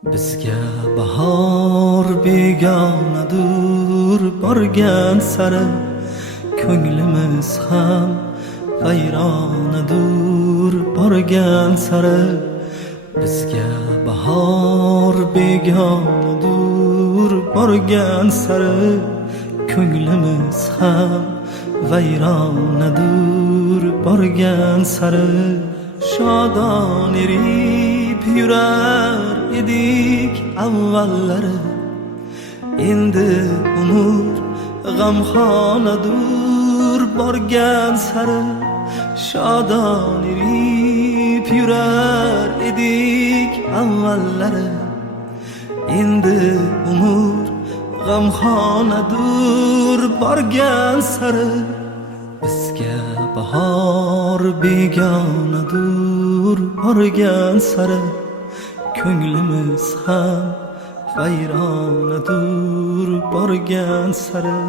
Bizga bahor begonadur, borgan sari ko'nglimiz ham vayronadur, borgan sari. Bizga bahor begonadur, borgan sari ko'nglimiz ham vayronadur, borgan sari. Shodon erib yurar edik avvallari, endi umr g'amxonadur, borgan sari. Shodon erib yurar edik avvallari, endi umr g'amxonadur, borgan sari. Bizga bahor begonadur, borgan sari ko'nglimiz ham vayronadur, borgan sari.